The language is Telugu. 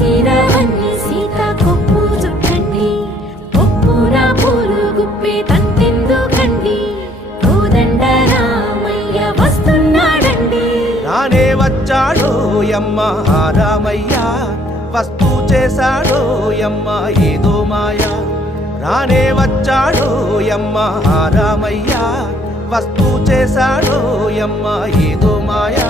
సిరవన్ని సీత కొప్పు చుట్టండి ఒప్పున పూలు గుప్పే తంతెందుకండి కోదండ రామయ్య వస్తున్నాడండి రానే వచ్చాడో యమ్మ ఆ రామయ్య వస్తూ చేశాడో యమ్మ ఏదో మాయా రానే వచ్చాడో యమ్మ ఆ రామయ్య వస్తూ చేశాడో యమ్మ ఏదో మాయా